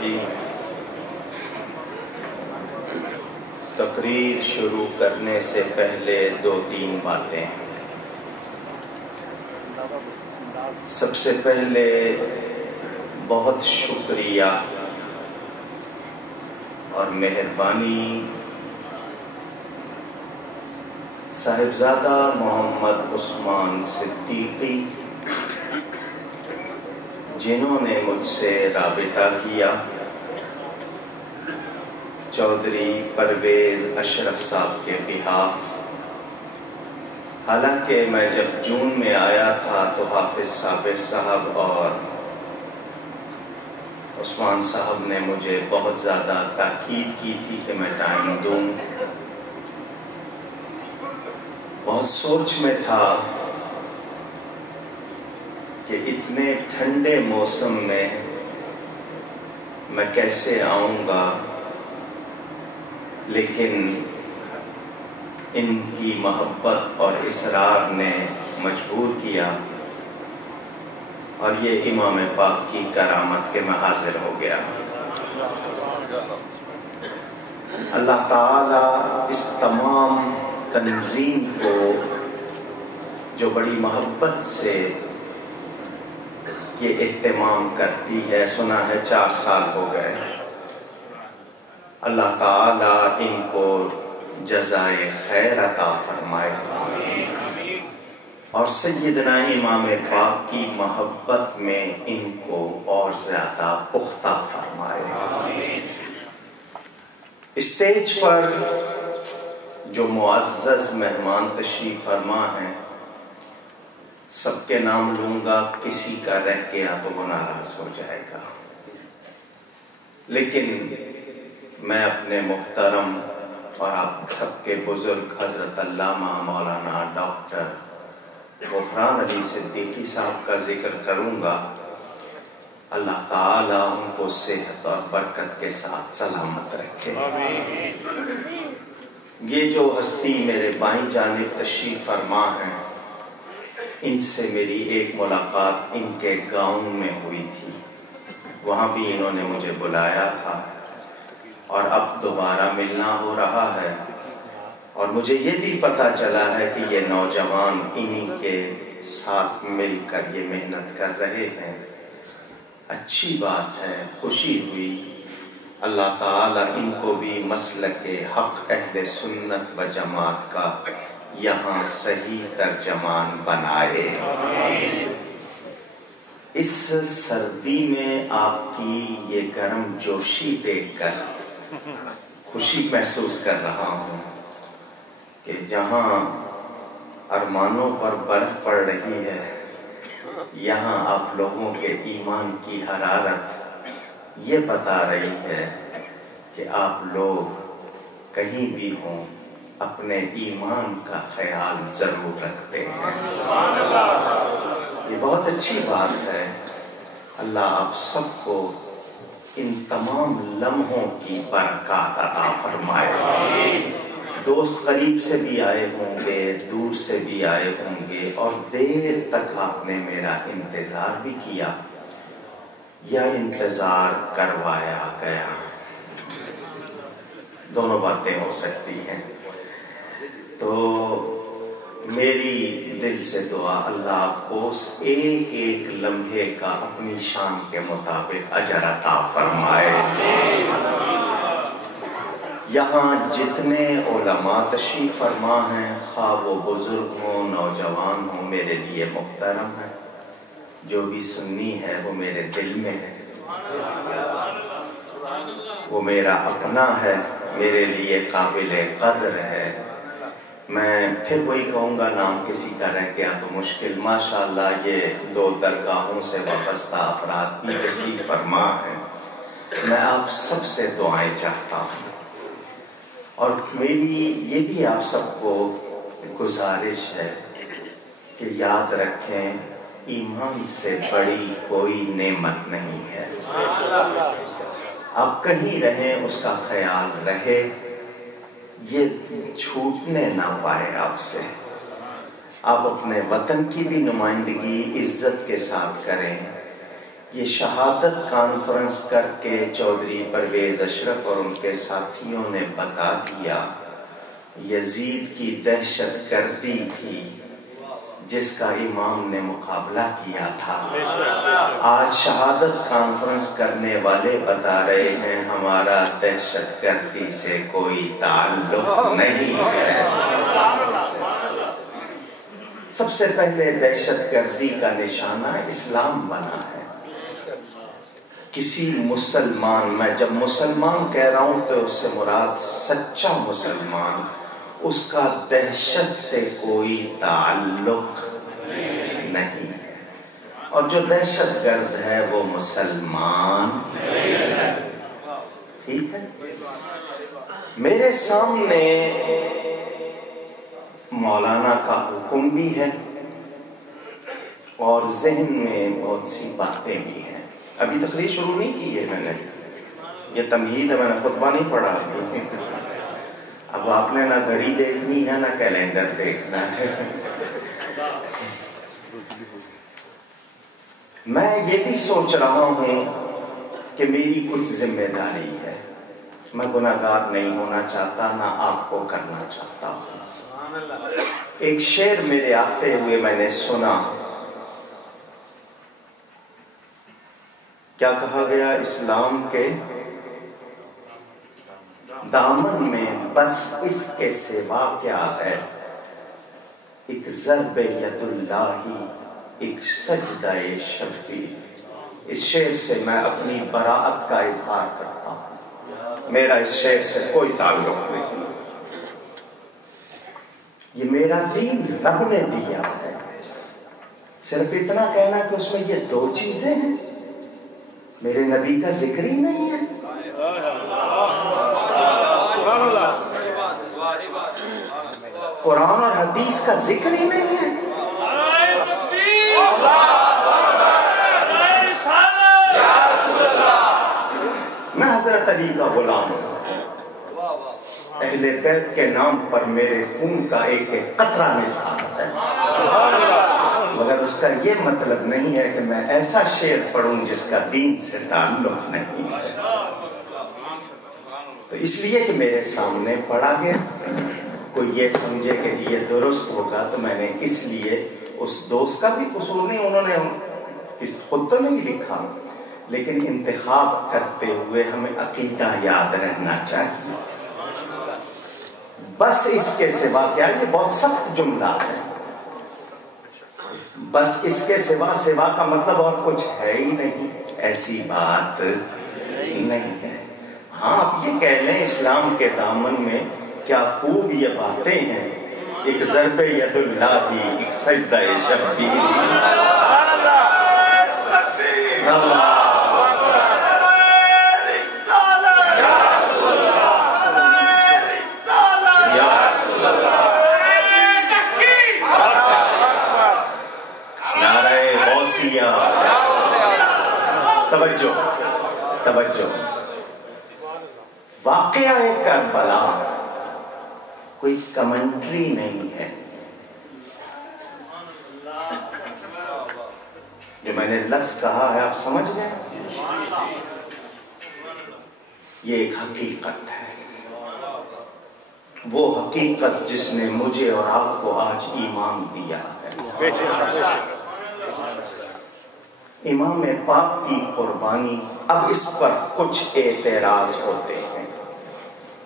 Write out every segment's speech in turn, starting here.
الرحیم۔ تقریر شروع کرنے سے پہلے 2-3 باتیں۔ سب سے پہلے بہت شکریہ اور مہربانی صاحبزادہ محمد عثمان صدیقی جنہوں نے مجھ سے رابطہ کیا، چودھری پرویز اشرف صاحب کے بہاف۔ حالانکہ میں جب جون میں آیا تھا تو حافظ صابر صاحب اور عثمان صاحب نے مجھے بہت زیادہ تاکید کی تھی کہ میں ٹائم دوں۔ بہت سوچ میں تھا کہ اتنے ٹھنڈے موسم میں کیسے آؤں گا، لیکن ان کی محبت اور اصرار نے مجبور کیا، اور یہ امام پاک کی کرامت کے میں حاضر ہو گیا۔ اللہ تعالی اس تمام تنظیم کو جو بڑی محبت سے یہ اہتمام کرتی ہے، سنا ہے 4 سال ہو گئے، اللہ تعالی ان کو جزائے خیر عطا فرمائے اور سیدنا امام پاک کی محبت میں ان کو اور زیادہ پختہ فرمائے۔ اسٹیج پر جو معزز مہمان تشریف فرما ہیں، سب کے نام لوں گا، کسی کا رہ گیا تو وہ ناراض ہو جائے گا، لیکن میں اپنے محترم اور آپ سب کے بزرگ حضرت علامہ مولانا ڈاکٹر غفران علی صدیقی صاحب کا ذکر کروں گا۔ اللہ تعالی ان کو صحت اور برکت کے ساتھ سلامت رکھے۔ یہ جو ہستی میرے بائیں جانب تشریف فرما ہیں، ان سے میری ایک ملاقات ان کے گاؤں میں ہوئی تھی، وہاں بھی انہوں نے مجھے بلایا تھا، اور اب دوبارہ ملنا ہو رہا ہے، اور مجھے یہ بھی پتا چلا ہے کہ یہ نوجوان انہی کے ساتھ مل کر یہ محنت کر رہے ہیں۔ اچھی بات ہے، خوشی ہوئی۔ اللہ تعالی ان کو بھی مسلک حق اہل سنت و جماعت کا یہاں صحیح ترجمان بنائے۔ اس سردی میں آپ کی یہ گرم جوشی دیکھ کر خوشی محسوس کر رہا ہوں کہ جہاں ارمانوں پر برف پڑ رہی ہے، یہاں آپ لوگوں کے ایمان کی حرارت یہ بتا رہی ہے کہ آپ لوگ کہیں بھی ہوں اپنے ایمان کا خیال ضرور رکھتے ہیں۔ یہ بہت اچھی بات ہے۔ اللہ آپ سب کو ان تمام لمحوں کی برکات عطا فرمائے۔ دوست قریب سے بھی آئے ہوں گے، دور سے بھی آئے ہوں گے، اور دیر تک آپ نے میرا انتظار بھی کیا یا انتظار کروایا گیا، دونوں باتیں ہو سکتی ہیں۔ تو میری دل سے دعا، اللہ آپ کو اس ایک ایک لمحے کا اپنی شان کے مطابق اجر عطا فرمائے۔ یہاں جتنے علماء تشریف فرما ہیں، خواہ وہ بزرگ ہوں نوجوان ہوں، میرے لیے محترم ہے۔ جو بھی سنی ہے وہ میرے دل میں ہے، وہ میرا اپنا ہے، میرے لیے قابل قدر ہے۔ میں پھر وہی کہوں گا، نام کسی کا رہ گیا تو مشکل۔ ماشاءاللہ یہ 2 درگاہوں سے وابستہ افراد بھی تشریف فرما ہیں۔ میں آپ سب سے دعائیں چاہتا ہوں، اور میری یہ بھی آپ سب کو گزارش ہے کہ یاد رکھیں، ایمان سے بڑی کوئی نعمت نہیں ہے۔ آپ کہیں رہیں اس کا خیال رہے، یہ چھوٹنے نہ پائے آپ سے۔ آپ اپنے وطن کی بھی نمائندگی عزت کے ساتھ کریں، یہ شہادت کانفرنس کر کے چودھری پرویز اشرف اور ان کے ساتھیوں نے بتا دیا یزید کی دہشت گردی تھی جس کا امام نے مقابلہ کیا تھا۔ آج شہادت کانفرنس کرنے والے بتا رہے ہیں ہمارا دہشت گردی سے کوئی تعلق نہیں ہے۔ سب سے پہلے دہشت گردی کا نشانہ اسلام بنا ہے۔ کسی مسلمان، میں جب مسلمان کہہ رہا ہوں تو اس سے مراد سچا مسلمان، اس کا دہشت سے کوئی تعلق نہیں ہے، اور جو دہشت گرد ہے وہ مسلمان نہیں۔ ٹھیک ہے، میرے سامنے مولانا کا حکم بھی ہے اور ذہن میں بہت سی باتیں بھی ہیں۔ ابھی تقریر شروع نہیں کی ہے میں نے، یہ تمہید ہے، میں نے خطبہ نہیں پڑھا۔ اب آپ نے نہ گھڑی دیکھنی ہے نہ کیلنڈر دیکھنا ہے۔ میں یہ بھی سوچ رہا ہوں کہ میری کچھ ذمہ داری ہے، میں گناہگار نہیں ہونا چاہتا، نہ آپ کو کرنا چاہتا ہوں۔ ایک شعر میرے آتے ہوئے میں نے سنا، کیا کہا گیا؟ اسلام کے دامن میں بس اس کے سوا کیا ہے، ایک ضرب ید اللہ، ایک سجدہ شبیر۔ اس شعر سے میں اپنی براءت کا اظہار کرتا ہوں، میرا اس شعر سے کوئی تعلق نہیں۔ یہ میرا دین رب نے دیا ہے، صرف اتنا کہنا کہ اس میں یہ دو چیزیں ہیں، میرے نبی کا ذکر ہی نہیں ہے۔ قرآن اور حدیث کا ذکر ہی نہیں ہے۔ میں حضرت علی کا غلام ہوں، اہل بیت کے نام پر میرے خون کا ایک ایک قطرہ نثار ہے، مگر اس کا یہ مطلب نہیں ہے کہ میں ایسا شعر پڑھوں جس کا دین سے تعلق نہیں ہے۔ تو اس لیے کہ میرے سامنے پڑھا گیا، کوئی یہ سمجھے کہ یہ درست ہوگا، تو میں نے اس لیے، اس دوست کا بھی قصور نہیں، انہوں نے خود تو نہیں لکھا، لیکن انتخاب کرتے ہوئے ہمیں عقیدہ یاد رہنا چاہیے۔ بس اس کے سوا کیا، یہ بہت سخت جملہ ہے، بس اس کے سوا، سوا کا مطلب اور کچھ ہے ہی نہیں، ایسی بات نہیں ہے۔ ہاں آپ یہ کہہ لیں اسلام کے دامن میں کیا خوب یہ باتیں ہیں، ایک ضرب ید اللہ بھی، ایک سجدہ شبیر بھی۔ توجہ، واقعہ کربلا کوئی کمنٹری نہیں ہے، جو میں نے لفظ کہا ہے آپ سمجھ گئے، یہ ایک حقیقت ہے، وہ حقیقت جس نے مجھے اور آپ کو آج ایمان دیا ہے۔ امام پاک کی قربانی، اب اس پر کچھ اعتراض ہوتے ہیں،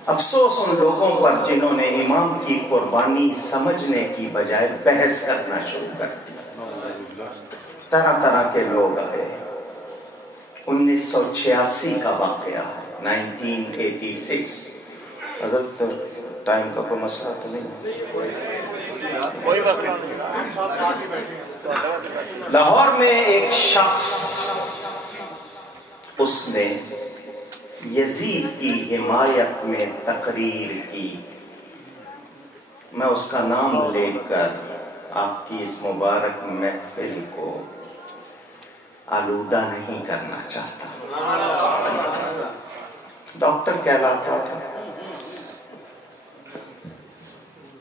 افسوس ان لوگوں پر جنہوں نے امام کی قربانی سمجھنے کی بجائے بحث کرنا شروع کر دیا۔ طرح طرح کے لوگ آئے۔ 1986 کا واقعہ ہے، 1986۔ حضرت ٹائم کا کوئی مسئلہ تو نہیں؟ لاہور میں ایک شخص، اس نے یزید کی حمایت میں تقریر کی، میں اس کا نام لے کر آپ کی اس مبارک محفل کو آلودہ نہیں کرنا چاہتا۔ ڈاکٹر کہلاتا تھا،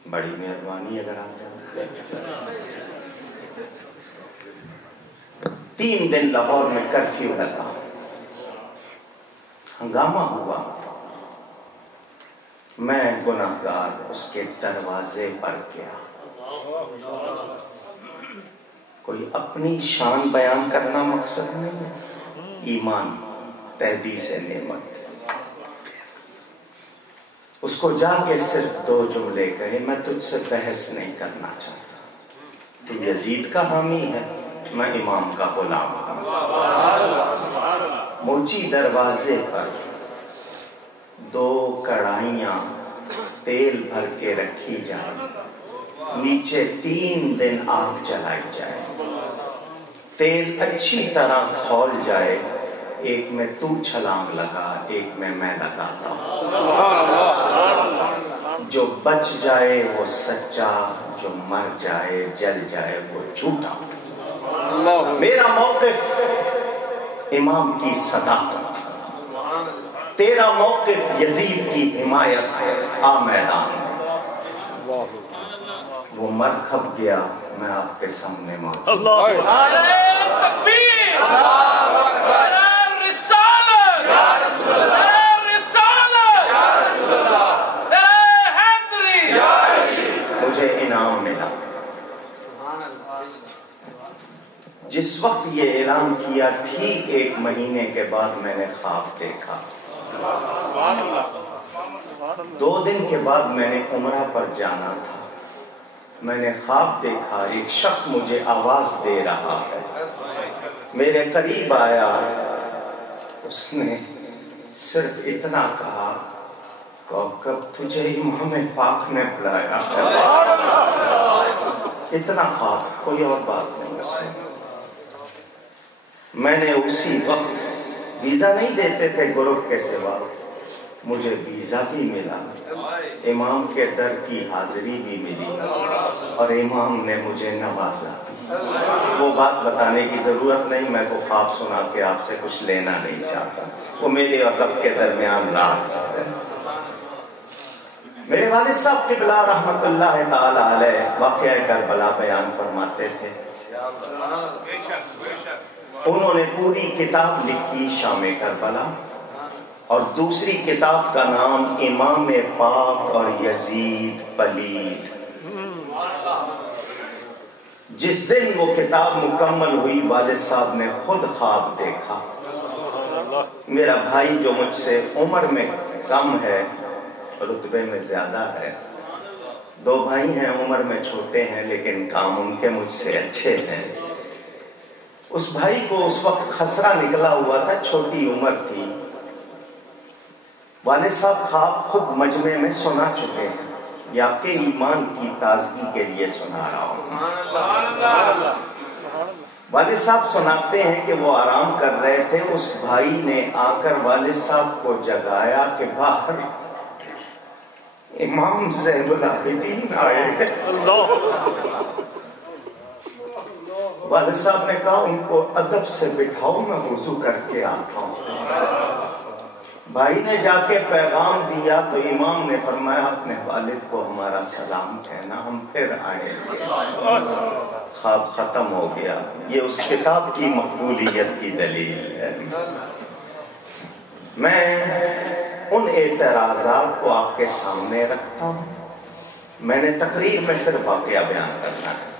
بڑی مہربانی اگر آپ جانتے۔ 3 دن لاہور میں کرفیو لگا، ہنگامہ ہوا، میں گناہگار اس کے دروازے پر گیا۔ کوئی اپنی شان بیان کرنا مقصد نہیں ہے، ایمان تحدیث نعمت۔ اس کو جا کے صرف 2 جملے کہے، میں تجھ سے بحث نہیں کرنا چاہتا، تو یزید کا حامی ہے، میں امام کا غلام ہوں۔ موچی دروازے پر 2 کڑھائیاں تیل بھر کے رکھی جائیں، نیچے 3 دن آگ جلائی جائے، تیل اچھی طرح کھول جائے، ایک میں تو چھلانگ لگا، ایک میں لگاتا ہوں، جو بچ جائے وہ سچا، جو مر جائے جل جائے وہ جھوٹا۔ میرا موقف امام کی صداقت، تیرا موقف یزید کی حمایت ہے، آ میدان میں۔ وہ مر کھپ گیا، میں آپ کے سامنے موجود۔ مجھے انعام ملا۔ جس وقت یہ اعلان کیا، ٹھیک 1 مہینے کے بعد میں نے خواب دیکھا۔ 2 دن کے بعد میں نے عمرہ پر جانا تھا، میں نے خواب دیکھا، ایک شخص مجھے آواز دے رہا ہے، میرے قریب آیا، اس نے صرف اتنا کہا، کب تجھے امام پاک نے بلایا۔ اتنا خواب، کوئی اور بات نہیں اس میں۔ میں نے اسی وقت، ویزا نہیں دیتے تھے گروپ کے سوا، مجھے ویزا بھی ملا، امام کے در کی حاضری بھی ملی، اور امام نے مجھے نوازا۔ وہ بات بتانے کی ضرورت نہیں، میں کو خواب سنا کے آپ سے کچھ لینا نہیں چاہتا، وہ میرے اور رب کے درمیان راز ہے۔ میرے والد صاحب قبلہ رحمت اللہ تعالی علیہ واقعہ کربلا بیان فرماتے تھے۔ انہوں نے پوری کتاب لکھی شام کربلا، اور دوسری کتاب کا نام امام پاک اور یزید پلید۔ جس دن وہ کتاب مکمل ہوئی، والد صاحب نے خود خواب دیکھا، میرا بھائی جو مجھ سے عمر میں کم ہے، رتبے میں زیادہ ہے، 2 بھائی ہیں، عمر میں چھوٹے ہیں لیکن کام ان کے مجھ سے اچھے ہیں۔ اس بھائی کو اس وقت خسرہ نکلا ہوا تھا، چھوٹی عمر تھی۔ والد صاحب خواب خود مجمع میں سنا چکے ہیں، یا آپ کے ایمان کی تازگی کے لیے سنا رہا ہوں۔ والد صاحب سناتے ہیں کہ وہ آرام کر رہے تھے، اس بھائی نے آ کر والد صاحب کو جگایا کہ باہر امام زین العابدین آئے ہیں۔ والد صاحب نے کہا ان کو ادب سے بٹھاؤ، میں وضو کر کے آتا ہوں۔ بھائی نے جا کے پیغام دیا تو امام نے فرمایا اپنے والد کو ہمارا سلام کہنا، ہم پھر آئیں گے۔ خواب ختم ہو گیا۔ یہ اس کتاب کی مقبولیت کی دلیل ہے۔ میں ان اعتراضات کو آپ کے سامنے رکھتا ہوں، میں نے تقریر میں صرف واقعہ بیان کرنا ہے۔